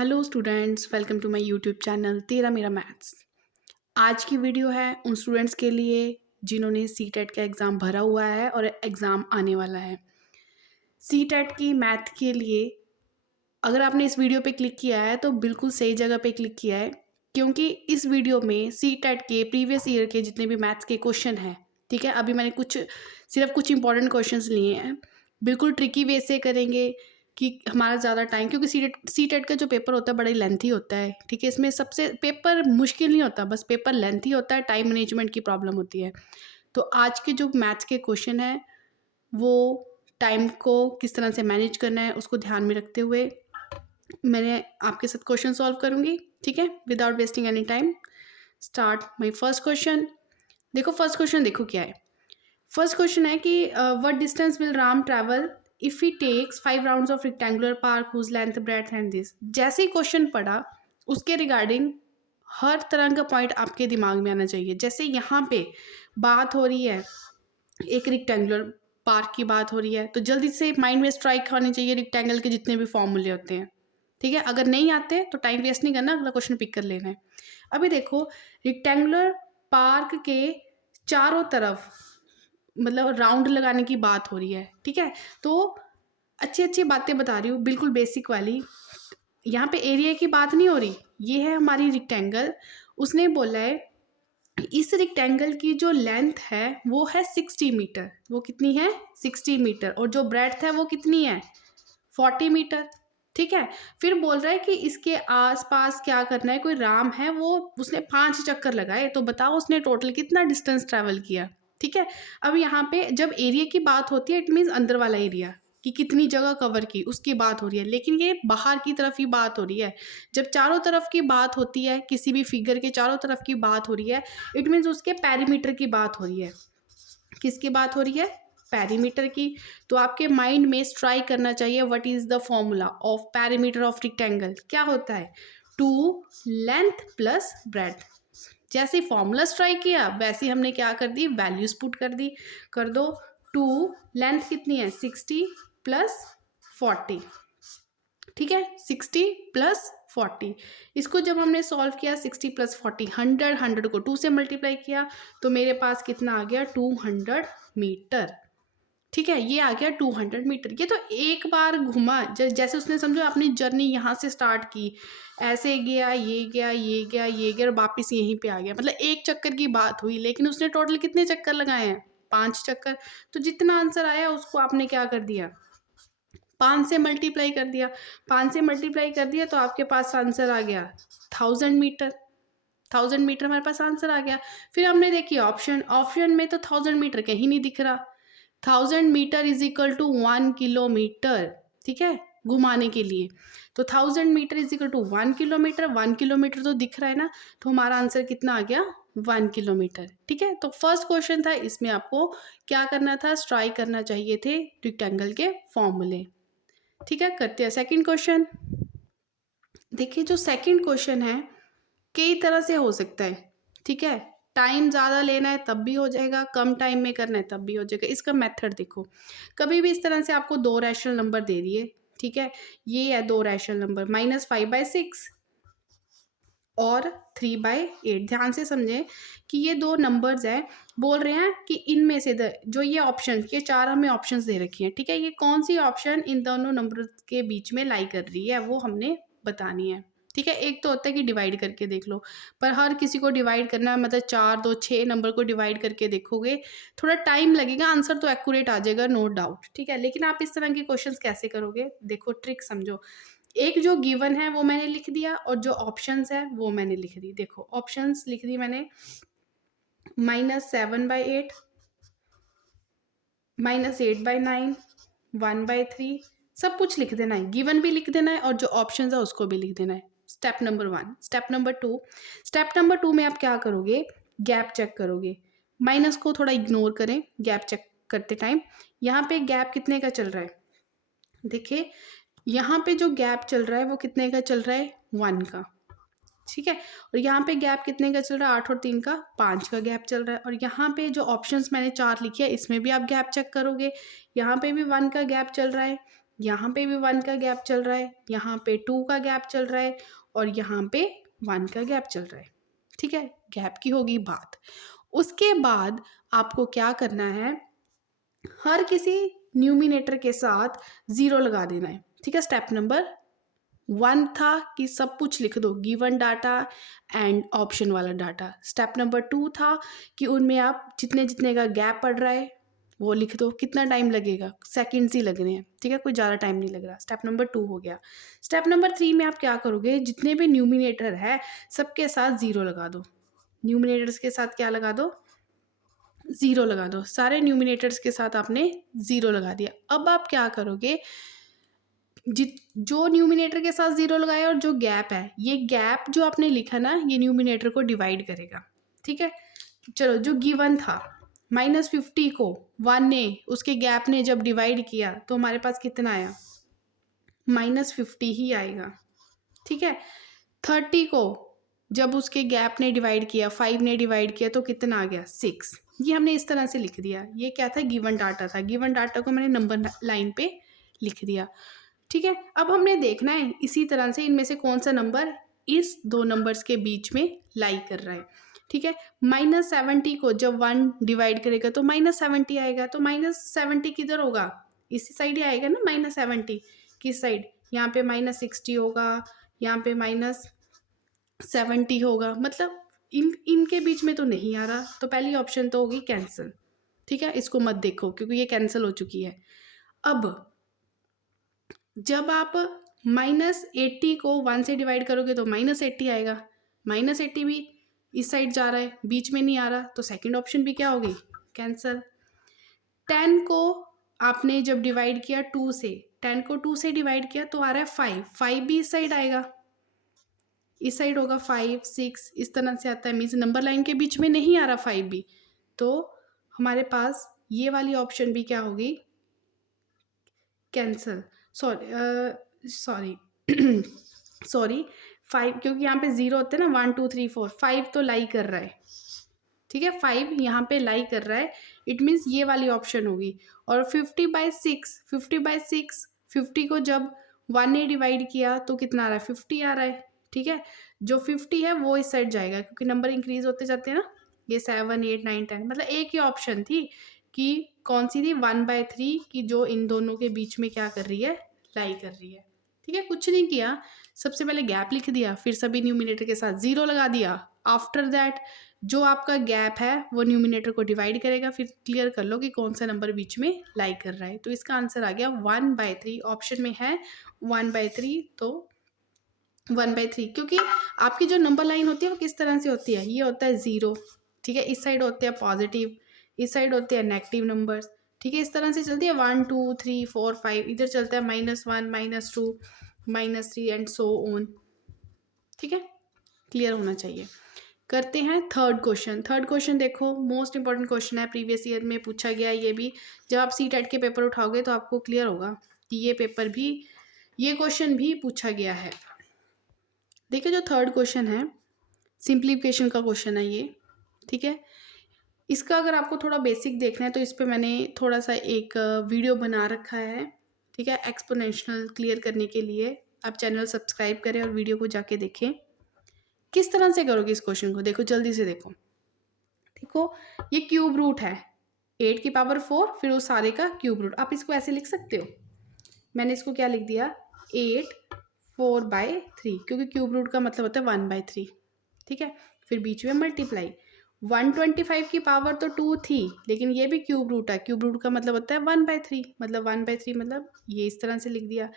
Hello students, welcome to my YouTube channel Tera Mera maths. आज की video है उन स्टूडेंट्स के लिए जिन्होंने सीटेट का एग्ज़ाम भरा हुआ है और एग्ज़ाम आने वाला है। सीटेट की मैथ के लिए अगर आपने इस वीडियो पे क्लिक किया है तो बिल्कुल सही जगह पे क्लिक किया है, क्योंकि इस वीडियो में सीटेट के प्रीवियस ईयर के जितने भी मैथ्स के क्वेश्चन हैं, ठीक है, अभी मैंने सिर्फ कुछ इंपॉर्टेंट क्वेश्चंस लिए हैं। बिल्कुल ट्रिकी वे से करेंगे कि हमारा ज़्यादा टाइम, क्योंकि सीटेट का जो पेपर होता है बड़ा ही लेंथी होता है, ठीक है। इसमें सबसे पेपर मुश्किल नहीं होता, बस पेपर लेंथी होता है, टाइम मैनेजमेंट की प्रॉब्लम होती है। तो आज के जो मैथ्स के क्वेश्चन हैं वो टाइम को किस तरह से मैनेज करना है उसको ध्यान में रखते हुए मैंने आपके साथ क्वेश्चन सॉल्व करूंगी, ठीक है, without wasting any time. Start my first question. देखो फर्स्ट क्वेश्चन, देखो क्या है। फर्स्ट क्वेश्चन है कि what distance will Ram travel if he takes 5 rounds of rectangular park whose length breadth and this. जैसे ही क्वेश्चन पढ़ा उसके रिगार्डिंग हर तरह का पॉइंट आपके दिमाग में आना चाहिए। जैसे यहाँ पे बात हो रही है, एक रेक्टेंगुलर पार्क की बात हो रही है, तो जल्दी से माइंड में स्ट्राइक होनी चाहिए रेक्टेंगल के जितने भी फॉर्मूले होते हैं, ठीक है। अगर नहीं आते तो टाइम वेस्ट नहीं करना, अगला क्वेश्चन पिक कर लेना है। अभी देखो रेक्टेंगुलर पार्क के चारों तरफ मतलब राउंड लगाने की बात हो रही है, ठीक है। तो अच्छी अच्छी बातें बता रही हूँ, बिल्कुल बेसिक वाली। यहाँ पे एरिया की बात नहीं हो रही, ये है हमारी रेक्टेंगल। उसने बोला है इस रेक्टेंगल की जो लेंथ है वो है 60 मीटर। वो कितनी है? 60 मीटर। और जो ब्रेड्थ है वो कितनी है? 40 मीटर, ठीक है। फिर बोल रहा है कि इसके आसपास क्या करना है, कोई राम है, वो उसने 5 चक्कर लगाए, तो बताओ उसने टोटल कितना डिस्टेंस ट्रैवल किया, ठीक है। अब यहाँ पे जब एरिया की बात होती है इट मीन्स अंदर वाला एरिया कि कितनी जगह कवर की उसकी बात हो रही है, लेकिन ये बाहर की तरफ ही बात हो रही है। जब चारों तरफ की बात होती है, किसी भी फिगर के चारों तरफ की बात हो रही है, इट मीन्स उसके पेरीमीटर की बात हो रही है। किसकी बात हो रही है? पेरीमीटर की। तो आपके माइंड में स्ट्राइक करना चाहिए what is the formula of perimeter of rectangle. क्या होता है? 2 लेंथ प्लस ब्रेड्थ। जैसे फॉर्मूला स्ट्राइक किया वैसे हमने क्या कर दी, वैल्यूज पुट कर दी। कर दो 2 लेंथ कितनी है? 60 प्लस 40, ठीक है। 60 प्लस 40, इसको जब हमने सॉल्व किया 60 प्लस 40 100, 100 को 2 से मल्टीप्लाई किया तो मेरे पास कितना आ गया? 200 मीटर, ठीक है। ये आ गया 200 मीटर। ये तो एक बार घुमा, जैसे उसने समझो अपनी जर्नी यहाँ से स्टार्ट की, ऐसे गया, ये गया, ये गया, ये गया और वापस यहीं पे आ गया, मतलब एक चक्कर की बात हुई, लेकिन उसने टोटल कितने चक्कर लगाए हैं? 5 चक्कर। तो जितना आंसर आया उसको आपने क्या कर दिया? 5 से मल्टीप्लाई कर दिया। 5 से मल्टीप्लाई कर दिया तो आपके पास आंसर आ गया 1000 मीटर। 1000 मीटर हमारे पास आंसर आ गया। फिर हमने देखी ऑप्शन, ऑप्शन में तो 1000 मीटर कहीं नहीं दिख रहा। 1000 metre is equal to 1 kilometre, ठीक है, घुमाने के लिए। तो 1000 metre is equal to 1 kilometre. 1 kilometre तो दिख रहा है ना, तो हमारा आंसर कितना आ गया? 1 किलोमीटर, ठीक है। तो फर्स्ट क्वेश्चन था, इसमें आपको क्या करना था? स्ट्राइक करना चाहिए थे रेक्टेंगल के फॉर्मूले, ठीक है। करते हैं सेकंड क्वेश्चन। देखिए जो सेकंड क्वेश्चन है कई तरह से हो सकता है, ठीक है। टाइम ज़्यादा लेना है तब भी हो जाएगा, कम टाइम में करना है तब भी हो जाएगा। इसका मेथड देखो, कभी भी इस तरह से आपको 2 रैशनल नंबर दे दिए, ठीक है। ये है 2 रैशनल नंबर, -5/6 और 3/8। ध्यान से समझें कि ये 2 नंबर्स हैं। बोल रहे हैं कि इनमें से जो ये ऑप्शन, ये 4 हमें ऑप्शंस दे रखी हैं, ठीक है। ये कौन सी ऑप्शन इन दोनों नंबर के बीच में लाई कर रही है वो हमने बतानी है, ठीक है। एक तो होता है कि डिवाइड करके देख लो, पर हर किसी को डिवाइड करना मतलब 4 2 6 नंबर को डिवाइड करके देखोगे, थोड़ा टाइम लगेगा, आंसर तो एक्यूरेट आ जाएगा, नो डाउट, ठीक है। लेकिन आप इस तरह के क्वेश्चंस कैसे करोगे? देखो ट्रिक समझो। एक जो गिवन है वो मैंने लिख दिया और जो ऑप्शंस है वो मैंने लिख दी। देखो ऑप्शंस लिख दी मैंने, -7/8, -8/9, 1/3, सब कुछ लिख देना है, गिवन भी लिख देना है और जो ऑप्शंस है उसको भी लिख देना है। Step number 1। Step number 2, step number 2 में आप क्या करोगे? गैप चेक करोगे। माइनस को थोड़ा इग्नोर करें गैप चेक करते टाइम। यहाँ पे गैप कितने का चल रहा है? देखिए यहाँ पे जो गैप चल रहा है वो कितने का चल रहा है? 1 का, ठीक है। और यहाँ पे गैप कितने का चल रहा है? 8 और 3 का 5 का गैप चल रहा है। और यहाँ पे जो ऑप्शंस मैंने 4 लिखे हैं इसमें भी आप गैप चेक करोगे, यहाँ पे भी 1 का गैप चल रहा है, यहाँ पे भी 1 का गैप चल रहा है, यहाँ पे 2 का गैप चल रहा है और यहाँ पे 1 का गैप चल रहा है। ठीक है, गैप की होगी बात। उसके बाद आपको क्या करना है, हर किसी न्यूमिनेटर के साथ 0 लगा देना है। ठीक है, स्टेप नंबर 1 था कि सब कुछ लिख दो, गिवन डाटा एंड ऑप्शन वाला डाटा। स्टेप नंबर 2 था कि उनमें आप जितने जितने का गैप पड़ रहा है वो लिख दो। कितना टाइम लगेगा, सेकंड्स ही लग रहे हैं। ठीक है, कोई ज़्यादा टाइम नहीं लग रहा। स्टेप नंबर 2 हो गया। स्टेप नंबर 3 में आप क्या करोगे, जितने भी न्यूमिनेटर है सबके साथ 0 लगा दो। न्यूमिनेटर्स के साथ क्या लगा दो, 0 लगा दो। सारे न्यूमिनेटर्स के साथ आपने 0 लगा दिया। अब आप क्या करोगे, जो न्यूमिनेटर के साथ 0 लगाया और जो गैप है, ये गैप जो आपने लिखा ना, ये न्यूमिनेटर को डिवाइड करेगा। ठीक है, चलो जो गिवन था -50 को 1 ने उसके गैप ने जब डिवाइड किया तो हमारे पास कितना आया, -50 ही आएगा। ठीक है, 30 को जब उसके गैप ने डिवाइड किया, 5 ने डिवाइड किया तो कितना आ गया, 6। ये हमने इस तरह से लिख दिया। ये क्या था, गिवन डाटा था। गिवन डाटा को मैंने नंबर लाइन पे लिख दिया। ठीक है, अब हमने देखना है इसी तरह से इनमें से कौन सा नंबर इस दो नंबर्स के बीच में लाई कर रहा है। ठीक है, -70 को जब 1 डिवाइड करेगा तो -70 आएगा। तो -70 किधर होगा, इसी साइड ही आएगा ना। -70 किस साइड, यहाँ पे -60 होगा, यहाँ पे -70 होगा। मतलब इनके बीच में तो नहीं आ रहा, तो पहली ऑप्शन तो होगी कैंसिल। ठीक है, इसको मत देखो क्योंकि ये कैंसिल हो चुकी है। अब जब आप -80 को 1 से डिवाइड करोगे तो -80 आएगा। -80 भी इस साइड जा रहा है, बीच में नहीं आ रहा, तो सेकंड ऑप्शन भी क्या होगी, कैंसिल। 10 को आपने जब डिवाइड किया 2 से, 10 को 2 से डिवाइड किया तो आ रहा है 5। 5 भी इस साइड आएगा, इस साइड होगा 5, 6 इस तरह से आता है। मीन्स नंबर लाइन के बीच में नहीं आ रहा 5 भी, तो हमारे पास ये वाली ऑप्शन भी क्या होगी, कैंसिल। सॉरी 5, क्योंकि यहाँ पे 0 होते हैं ना, 1 2 3 4, 5 तो लाई कर रहा है। ठीक है, 5 यहाँ पे लाई कर रहा है, इट मीन्स ये वाली ऑप्शन होगी। और 50/6, 50/6, 50 को जब 1 ने डिवाइड किया तो कितना आ रहा है, 50 आ रहा है। ठीक है, जो 50 है वो इस साइड जाएगा क्योंकि नंबर इंक्रीज होते जाते हैं ना। ये 7 8 9 10, मतलब एक ही ऑप्शन थी कि कौन सी थी, 1/3 की, जो इन दोनों के बीच में क्या कर रही है, लाई कर रही है। ठीक है, कुछ नहीं किया, सबसे पहले गैप लिख दिया, फिर सभी न्यूमिनेटर के साथ 0 लगा दिया। आफ्टर दैट जो आपका गैप है वो न्यूमिनेटर को डिवाइड करेगा। फिर क्लियर कर लो कि कौन सा नंबर बीच में लाई कर रहा है। तो इसका आंसर आ गया 1/3। ऑप्शन में है 1/3, तो 1/3। क्योंकि आपकी जो नंबर लाइन होती है वो किस तरह से होती है, ये होता है 0। ठीक है, इस साइड होते हैं पॉजिटिव, इस साइड होते हैं नेगेटिव नंबर्स। ठीक है, इस तरह से चलती है 1 2 3 4 5, इधर चलता है -1 -2 -3 एंड सो ऑन। ठीक है, क्लियर होना चाहिए। करते हैं थर्ड क्वेश्चन। थर्ड क्वेश्चन देखो, मोस्ट इंपॉर्टेंट क्वेश्चन है, प्रीवियस ईयर में पूछा गया है ये भी। जब आप सीटेट के पेपर उठाओगे तो आपको क्लियर होगा कि ये पेपर भी, ये क्वेश्चन भी पूछा गया है। देखिए जो थर्ड क्वेश्चन है, सिंप्लीफिकेशन का क्वेश्चन है ये। ठीक है, इसका अगर आपको थोड़ा बेसिक देखना है तो इस पर मैंने थोड़ा सा एक वीडियो बना रखा है। ठीक है, एक्सपोनेंशियल क्लियर करने के लिए आप चैनल सब्सक्राइब करें और वीडियो को जाके देखें। किस तरह से करोगे इस क्वेश्चन को, देखो जल्दी से देखो। देखो ये क्यूब रूट है, 8 की पावर 4, फिर उस सारे का क्यूब रूट। आप इसको ऐसे लिख सकते हो, मैंने इसको क्या लिख दिया, 8 4/3, क्योंकि क्यूब रूट का मतलब होता है 1/3। ठीक है, फिर बीच में मल्टीप्लाई। 125 की पावर तो 2 थी, लेकिन ये भी क्यूब रूट है, क्यूब रूट का मतलब होता है 1/3, मतलब 1/3 मतलब ये इस तरह से लिख दिया।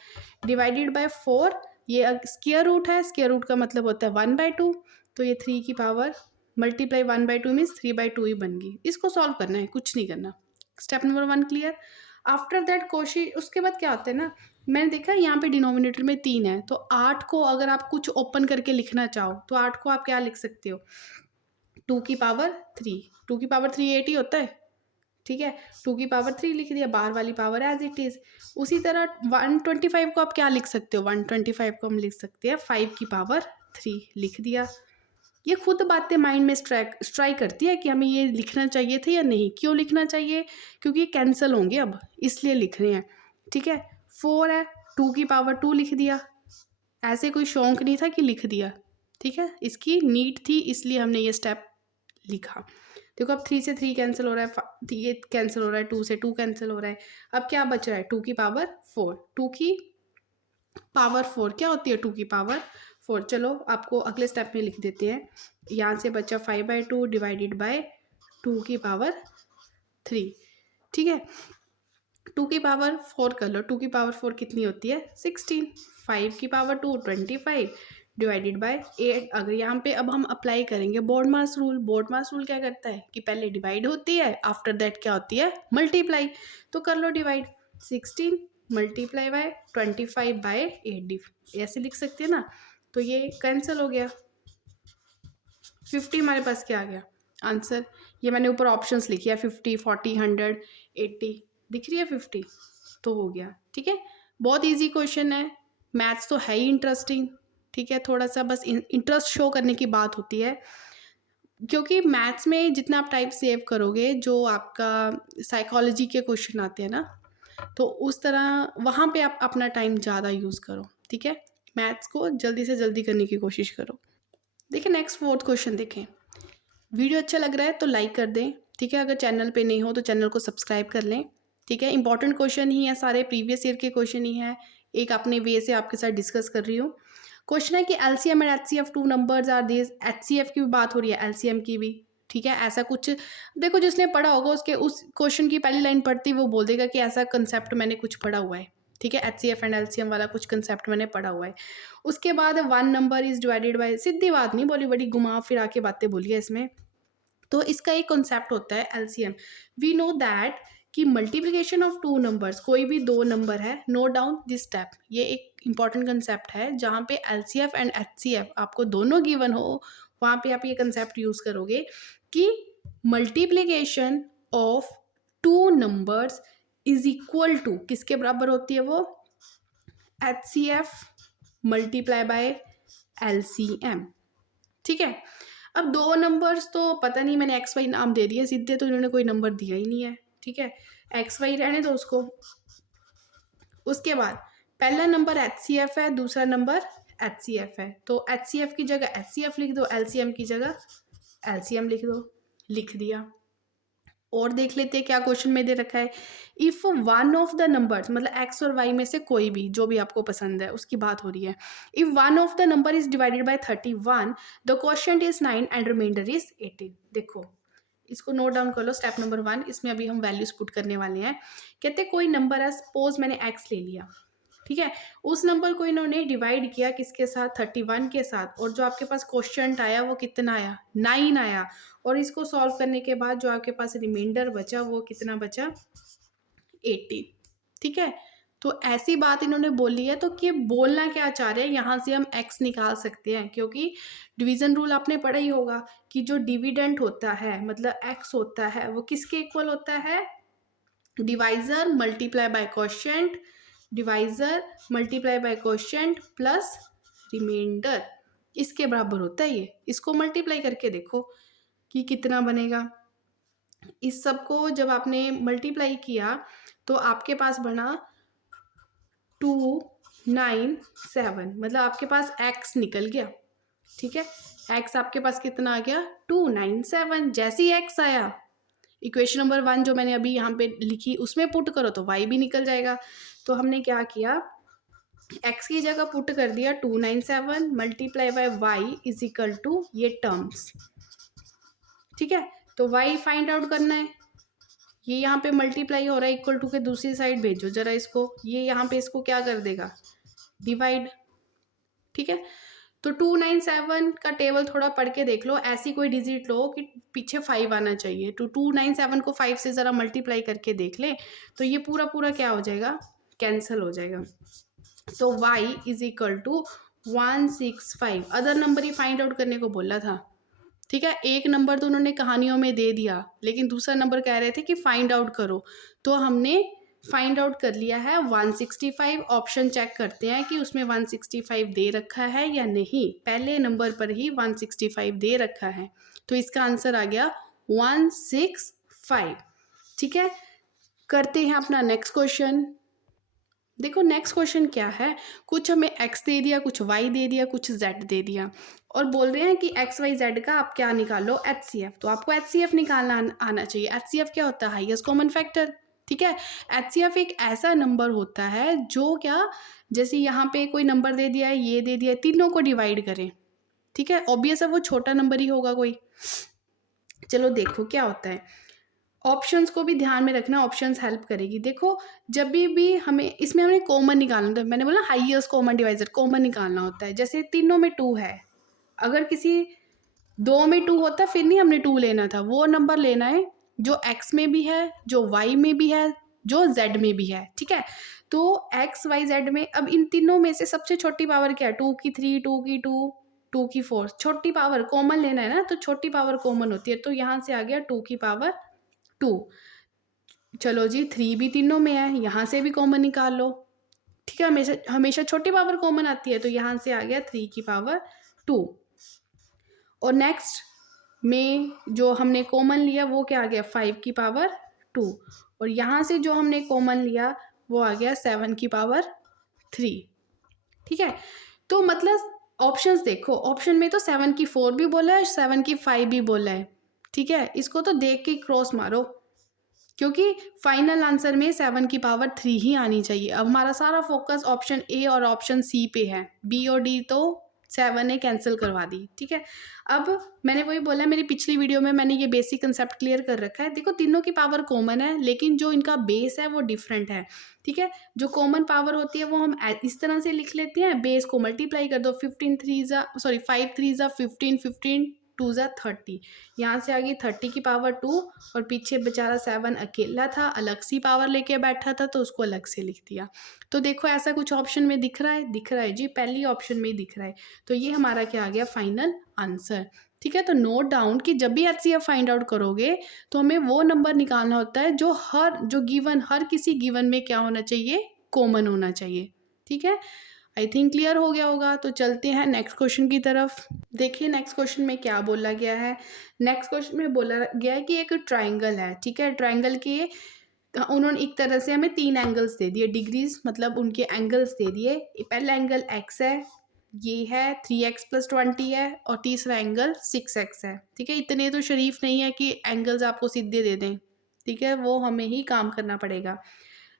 डिवाइडेड बाय 4, ये स्क्वायर रूट है, स्क्वायर रूट का मतलब होता है 1/2, तो ये 3 की पावर मल्टीप्लाई 1/2 मीन्स 3/2 ही बन गई। इसको सॉल्व करना है, कुछ नहीं करना। Step number 1 clear. After that कोशिश, उसके बाद क्या होता है ना, मैंने देखा यहाँ पे डिनोमिनेटर में 3 है, तो 8 को अगर आप कुछ ओपन करके लिखना चाहो तो 8 को आप क्या लिख सकते हो, 2 की पावर 3। 2 की पावर 3 8 ही होता है। ठीक है, 2 की पावर 3 लिख दिया, बाहर वाली पावर एज इट इज़। उसी तरह 125 को आप क्या लिख सकते हो, 125 को हम लिख सकते हैं 5 की पावर 3, लिख दिया। ये खुद बातें माइंड में स्ट्राइक करती है कि हमें ये लिखना चाहिए था या नहीं। क्यों लिखना चाहिए, क्योंकि ये कैंसिल होंगे अब, इसलिए लिख रहे हैं। ठीक है, 4 है, 2 की पावर 2 लिख दिया। ऐसे कोई शौक नहीं था कि लिख दिया, ठीक है, इसकी नीड थी इसलिए हमने ये स्टेप लिखा। देखो अब 3 से 3 कैंसिल हो रहा है, ये कैंसिल हो रहा है, 2 से 2 कैंसिल हो रहा है। अब क्या बच रहा है, 2 की पावर 4। 2 की पावर 4 क्या होती है, 2 की पावर 4। चलो आपको अगले स्टेप में लिख देते हैं। यहाँ से बचा 5/2 डिवाइडेड बाय 2 की पावर 3, ठीक है। 2 की पावर 4 कर लो, 2 की पावर 4 कितनी होती है, 16। 5 की पावर 2 25 डिवाइडेड बाय 8। अगर यहाँ पे अब हम अप्लाई करेंगे बोर्ड मास रूल। बोर्ड मास रूल क्या करता है कि पहले डिवाइड होती है, आफ्टर दैट क्या होती है, मल्टीप्लाई। तो कर लो डिवाइड, 16 मल्टीप्लाई बाय 25 बाय 8, ऐसे लिख सकते हैं ना। तो ये कैंसिल हो गया, 50 हमारे पास क्या आ गया आंसर। ये मैंने ऊपर ऑप्शंस लिखी है, 50 40 100 80, दिख रही है 50, तो हो गया, ठीक है। बहुत इजी क्वेश्चन है, मैथ्स तो है ही इंटरेस्टिंग, ठीक है। थोड़ा सा बस इंटरेस्ट शो करने की बात होती है, क्योंकि मैथ्स में जितना आप टाइप सेव करोगे, जो आपका साइकोलॉजी के क्वेश्चन आते हैं ना, तो उस तरह वहाँ पे आप अपना टाइम ज़्यादा यूज़ करो, ठीक है। मैथ्स को जल्दी से जल्दी करने की कोशिश करो। देखिए नेक्स्ट 4th क्वेश्चन देखें। वीडियो अच्छा लग रहा है तो लाइक कर दें, ठीक है। अगर चैनल पे नहीं हो तो चैनल को सब्सक्राइब कर लें, ठीक है। इंपॉर्टेंट क्वेश्चन ही है, सारे प्रीवियस ईयर के क्वेश्चन ही है, एक अपने वे से आपके साथ डिस्कस कर रही हूँ। क्वेश्चन है कि LCM and HCF two numbers are this. HCF की भी बात हो रही है, एलसीएम की भी, ठीक है। ऐसा कुछ देखो, जिसने पढ़ा होगा उसके उस क्वेश्चन की पहली लाइन पढ़ती वो बोल देगा कि ऐसा कंसेप्ट मैंने कुछ पढ़ा हुआ है, ठीक है। एचसीएफ एंड एलसीएम वाला कुछ कंसेप्ट मैंने पढ़ा हुआ है। उसके बाद 1 नंबर इज डिवाइडेड बाय, सीधी बात नहीं बोली, बड़ी घुमा फिरा के बातें बोली है इसमें। तो इसका एक कॉन्सेप्ट होता है एलसीएम। वी नो दैट कि मल्टीप्लिकेशन ऑफ 2 नंबर्स, कोई भी 2 नंबर है, नोट डाउन दिस स्टेप। ये एक इंपॉर्टेंट कंसेप्ट है, जहाँ पे एलसीएफ एंड एचसीएफ आपको दोनों गिवन हो, वहाँ पे आप ये कंसेप्ट यूज करोगे कि multiplication of 2 numbers is equal to, किसके बराबर होती है वो, एचसीएफ मल्टीप्लाई बाय एलसीएम, ठीक है। अब 2 नंबर्स तो पता नहीं, मैंने एक्स वाई नाम दे दिया सीधे, तो इन्होंने कोई नंबर दिया ही नहीं है, ठीक है। एक्स वाई रहने दो उसको। उसके बाद पहला नंबर एच सी एफ है, दूसरा नंबर एच सी एफ है, तो एच सी एफ की जगह एच सी एफ लिख दो, एल सी एम की जगह एल सी एम लिख दो, लिख दिया। और देख लेते हैं क्या क्वेश्चन में दे रखा है। If one of the numbers, मतलब एक्स और वाई में से कोई भी, जो भी आपको पसंद है उसकी बात हो रही है। If one of the number is divided by 31, the quotient is 9 and remainder is 18। देखो इसको नोट डाउन कर लो, स्टेप नंबर 1। इसमें अभी हम वैल्यूज पुट करने वाले हैं। कहते कोई नंबर है, सपोज मैंने एक्स ले लिया, ठीक है। उस नंबर को इन्होंने डिवाइड किया किसके साथ, 31 के साथ, और जो आपके पास क्वोशिएंट आया वो कितना आया, 9 आया। और इसको सॉल्व करने के बाद जो आपके पास रिमाइंडर बचा वो कितना बचा, 80, ठीक है। तो ऐसी बात इन्होंने बोली है, तो कि बोलना क्या चाह रहे हैं, यहाँ से हम x निकाल सकते हैं, क्योंकि डिवीजन रूल आपने पढ़ा ही होगा कि जो डिविडेंट होता है, मतलब x होता है, वो किसके इक्वल होता है, divisor multiply by quotient, divisor multiply by quotient plus remainder, इसके बराबर होता है ये। इसको मल्टीप्लाई करके देखो कि कितना बनेगा। इस सब को जब आपने मल्टीप्लाई किया तो आपके पास बना 297, मतलब आपके पास x निकल गया, ठीक है। x आपके पास कितना आ गया, 297। जैसे ही x आया, इक्वेशन नंबर 1 जो मैंने अभी यहाँ पे लिखी उसमें पुट करो तो y भी निकल जाएगा। तो हमने क्या किया, x की जगह पुट कर दिया 297 multiply by y is equal to ये टर्म्स, ठीक है। तो y फाइंड आउट करना है, ये यहाँ पे मल्टीप्लाई हो रहा है, इक्वल टू के दूसरी साइड भेजो जरा इसको, ये यहाँ पे इसको क्या कर देगा, डिवाइड, ठीक है। तो 297 का टेबल थोड़ा पढ़ के देख लो, ऐसी कोई डिजिट लो कि पीछे 5 आना चाहिए। तो 297 को 5 से ज़रा मल्टीप्लाई करके देख ले, तो ये पूरा पूरा क्या हो जाएगा, कैंसिल हो जाएगा। तो y is equal to 165। Other number ही फाइंड आउट करने को बोला था, ठीक है। एक नंबर तो उन्होंने कहानियों में दे दिया, लेकिन दूसरा नंबर कह रहे थे कि फाइंड आउट करो, तो हमने फाइंड आउट कर लिया है 165। ऑप्शन चेक करते हैं कि उसमें 165 दे रखा है या नहीं। पहले नंबर पर ही 165 दे रखा है, तो इसका आंसर आ गया 165, ठीक है। करते हैं अपना नेक्स्ट क्वेश्चन। देखो नेक्स्ट क्वेश्चन क्या है, कुछ हमें x दे दिया, कुछ y दे दिया, कुछ z दे दिया और बोल रहे हैं कि x y z का आप क्या निकालो, HCF। तो आपको HCF निकालना आना चाहिए। HCF क्या होता है? Highest common factor. ठीक है, HCF एक ऐसा नंबर होता है जो क्या, जैसे यहाँ पे कोई नंबर दे दिया है, ये दे दिया है, तीनों को डिवाइड करें। ठीक है, ऑब्वियस है वो छोटा नंबर ही होगा कोई। चलो देखो क्या होता है, ऑप्शंस को भी ध्यान में रखना, ऑप्शंस हेल्प करेगी। देखो जब भी हमें इसमें हमें कॉमन निकालना होता है, मैंने बोला हाईएस्ट कॉमन डिवाइजर कॉमन निकालना होता है। जैसे तीनों में 2 है, अगर किसी दो में 2 होता फिर नहीं हमने 2 लेना था, वो नंबर लेना है जो x में भी है, जो y में भी है, जो z में भी है। ठीक है, तो x y z में अब इन तीनों में से सबसे छोटी पावर क्या है? 2 की 3, 2 की 2, 2 की 4। छोटी पावर कॉमन लेना है ना, तो छोटी पावर कॉमन होती है, तो यहाँ से आ गया 2 की पावर 2। चलो जी 3 भी तीनों में है, यहाँ से भी कॉमन निकाल लो। ठीक है, हमेशा हमेशा छोटी पावर कॉमन आती है, तो यहाँ से आ गया 3 की पावर 2। और नेक्स्ट में जो हमने कॉमन लिया वो क्या आ गया? 5 की पावर 2। और यहाँ से जो हमने कॉमन लिया वो आ गया 7 की पावर 3। ठीक है, तो मतलब ऑप्शंस देखो, ऑप्शन में तो 7 की 4 भी बोला है, 7 की 5 भी बोला है। ठीक है, इसको तो देख के क्रॉस मारो, क्योंकि फाइनल आंसर में 7 की पावर 3 ही आनी चाहिए। अब हमारा सारा फोकस ऑप्शन ए और ऑप्शन सी पे है, बी और डी तो 7 ने कैंसिल करवा दी। ठीक है, अब मैंने वही बोला, मेरी पिछली वीडियो में मैंने ये बेसिक कंसेप्ट क्लियर कर रखा है। देखो तीनों की पावर कॉमन है, लेकिन जो इनका बेस है वो डिफरेंट है। ठीक है, जो कॉमन पावर होती है वो हम इस तरह से लिख लेते हैं, बेस को मल्टीप्लाई कर दो, 15 3 जा सॉरी 5 3 जा 15, 15 2 जा 30। यहाँ से आ गई 30 की पावर 2, और पीछे बेचारा 7 अकेला था, अलग सी पावर लेके बैठा था, तो उसको अलग से लिख दिया। तो देखो ऐसा कुछ ऑप्शन में दिख रहा है, दिख रहा है जी, पहली ऑप्शन में ही दिख रहा है। तो ये हमारा क्या आ गया? Final answer. ठीक है, तो नोट डाउन कि जब भी HCF फाइंड आउट करोगे तो हमें वो नंबर निकालना होता है जो गिवन, हर किसी गिवन में क्या होना चाहिए? कॉमन होना चाहिए। ठीक है, आई थिंक क्लियर हो गया होगा। तो चलते हैं नेक्स्ट क्वेश्चन की तरफ। देखिए नेक्स्ट क्वेश्चन में क्या बोला गया है। नेक्स्ट क्वेश्चन में बोला गया है कि एक ट्राइंगल है। ठीक है, ट्राइंगल के उन्होंने एक तरह से हमें 3 एंगल्स दे दिए, डिग्रीज मतलब उनके एंगल्स दे दिए। पहला एंगल x है, ये है 3x + 20 है, और तीसरा एंगल 6x है। ठीक है, इतने तो शरीफ नहीं है कि एंगल्स आपको सीधे दे दें। ठीक है, वो हमें ही काम करना पड़ेगा।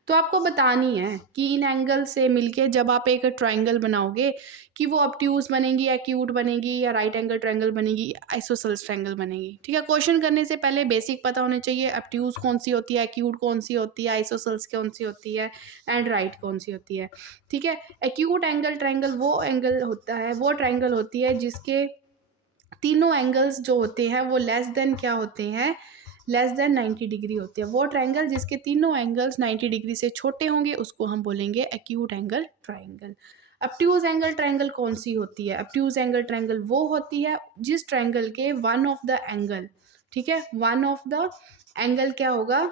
तो आपको बतानी है कि इन एंगल से मिलके जब आप एक ट्रायंगल बनाओगे कि वो ऑब्ट्यूज बनेगी, एक्यूट बनेगी, या राइट एंगल ट्रायंगल बनेगी, आइसोसेलेस ट्रायंगल बनेगी। ठीक है, क्वेश्चन करने से पहले बेसिक पता होने चाहिए, ऑब्ट्यूज कौन सी होती है, एक्यूट कौन सी होती है, आइसोसेलेस कौन सी होती है, एंड राइट कौन सी होती है। ठीक है, एक्यूट एंगल ट्रायंगल वो एंगल होता है, वो ट्रायंगल होती है जिसके तीनों एंगल्स जो होते हैं वो लेस देन क्या होते हैं? लेस देन 90 डिग्री होते हैं। वो ट्रायंगल जिसके तीनों एंगल्स 90 डिग्री से छोटे होंगे उसको हम बोलेंगे acute angle triangle. Obtuse angle triangle कौन सी होती है? ऑब्ट्यूज एंगल ट्रायंगल वो होती है जिस ट्रायंगल के वन ऑफ द एंगल, ठीक है, वन ऑफ द एंगल क्या होगा?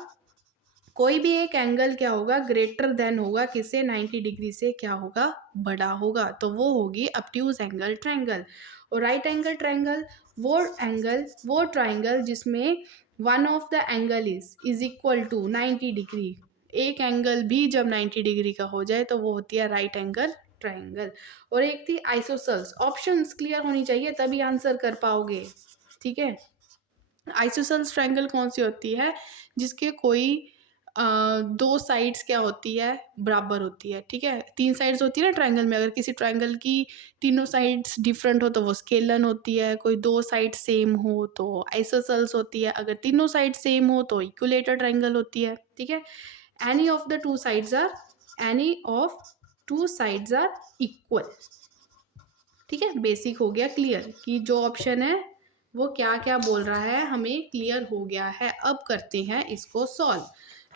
कोई भी एक एंगल क्या होगा? ग्रेटर देन होगा किससे? 90 डिग्री से क्या होगा? बड़ा होगा, तो वो होगी ऑब्ट्यूज एंगल ट्रायंगल। और राइट एंगल ट्रायंगल वो ट्रायंगल जिसमें one of the angle is equal to 90 degree. एक एंगल भी जब 90 डिग्री का हो जाए तो वो होती है राइट एंगल ट्रायंगल। और एक थी आइसोसेल्स। ऑप्शंस क्लियर होनी चाहिए तभी आंसर कर पाओगे। ठीक है, आइसोसेल्स ट्रायंगल कौन सी होती है? जिसके कोई दो साइड्स क्या होती है? बराबर होती है। ठीक है, 3 साइड्स होती है ना ट्रायंगल में, अगर किसी ट्रायंगल की तीनों साइड्स डिफरेंट हो तो वो स्केलन होती है, कोई 2 साइड सेम हो तो आइसोसेल्स होती है, अगर तीनों साइड सेम हो तो इक्विलेटर ट्रायंगल होती है। ठीक है, any of the two sides are equal. ठीक है, बेसिक हो गया क्लियर कि जो ऑप्शन है वो क्या क्या बोल रहा है, हमें क्लियर हो गया है। अब करते हैं इसको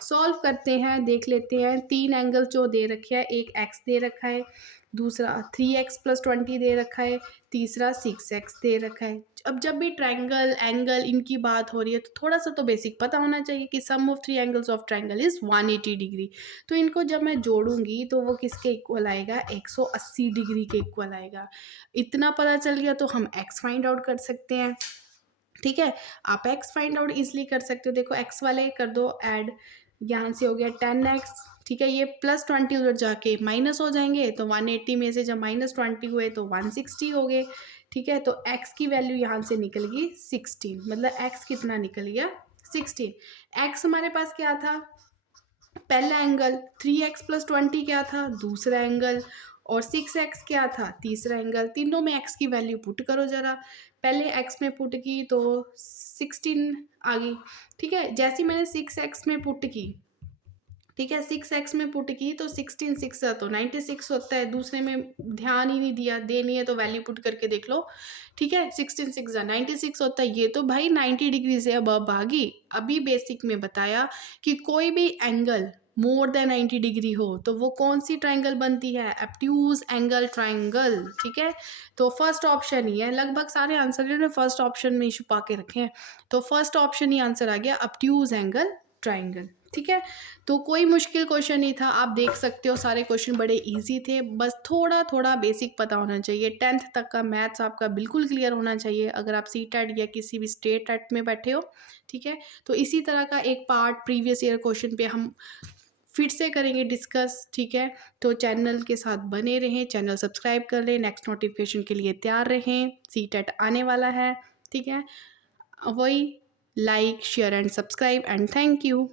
सॉल्व करते हैं, देख लेते हैं। 3 एंगल जो दे रखे हैं, एक x दे रखा है, दूसरा 3x + 20 दे रखा है, तीसरा 6x दे रखा है। अब जब भी ट्रायंगल एंगल इनकी बात हो रही है तो थोड़ा सा तो बेसिक पता होना चाहिए कि sum of 3 angles of triangle is 180 degree. तो इनको जब मैं जोड़ूंगी तो वो किसके इक्वल आएगा? 180 डिग्री के इक्वल आएगा। इतना पता चल गया तो हम x फाइंड आउट कर सकते हैं। ठीक है, आप x फाइंड आउट इजली कर सकते हो। देखो x वाले कर दो ऐड, यहाँ से हो गया 10x ठीक है, ये +20 उधर जाके माइनस हो जाएंगे, तो 180 में से जब -20 हुए तो 160 हो गए। ठीक है, तो x की वैल्यू यहाँ से निकल गई 16, मतलब x कितना निकल गया 16। x हमारे पास क्या था, पहला एंगल, 3x + 20 क्या था, दूसरा एंगल, और 6x क्या था, तीसरा एंगल। तीनों में x की वैल्यू पुट करो जरा। पहले x में पुट की तो 16 आ गई। ठीक है, जैसी मैंने 6x में पुट की, ठीक है, 6x में पुट की तो 16 6 तो 96 होता है। दूसरे में ध्यान ही नहीं दिया, देनी है तो वैल्यू पुट करके देख लो। ठीक है, 16 6 96 होता है। ये तो भाई 90 डिग्री से अब आ गई। अभी बेसिक में बताया कि कोई भी एंगल मोर देन 90 डिग्री हो तो वो कौन सी ट्राइंगल बनती है, एब्ट्यूज एंगल ट्राइंगल। ठीक है, तो फर्स्ट ऑप्शन ही है, लगभग सारे आंसर ने फर्स्ट ऑप्शन में ही छुपा के रखे हैं, तो फर्स्ट ऑप्शन ही आंसर आ गया, एब्ट्यूज एंगल ट्राइंगल। ठीक है, तो कोई मुश्किल क्वेश्चन नहीं था, आप देख सकते हो सारे क्वेश्चन बड़े इजी थे, बस थोड़ा थोड़ा बेसिक पता होना चाहिए। 10th तक का मैथ्स आपका बिल्कुल क्लियर होना चाहिए अगर आप सीटेट या किसी भी स्टेट टेट में बैठे हो। ठीक है, तो इसी तरह का एक पार्ट प्रीवियस ईयर क्वेश्चन पे हम फिर से करेंगे डिस्कस। ठीक है, तो चैनल के साथ बने रहें, चैनल सब्सक्राइब कर लें, नेक्स्ट नोटिफिकेशन के लिए तैयार रहें, सीटेट आने वाला है। ठीक है, वही like share and subscribe and thank you.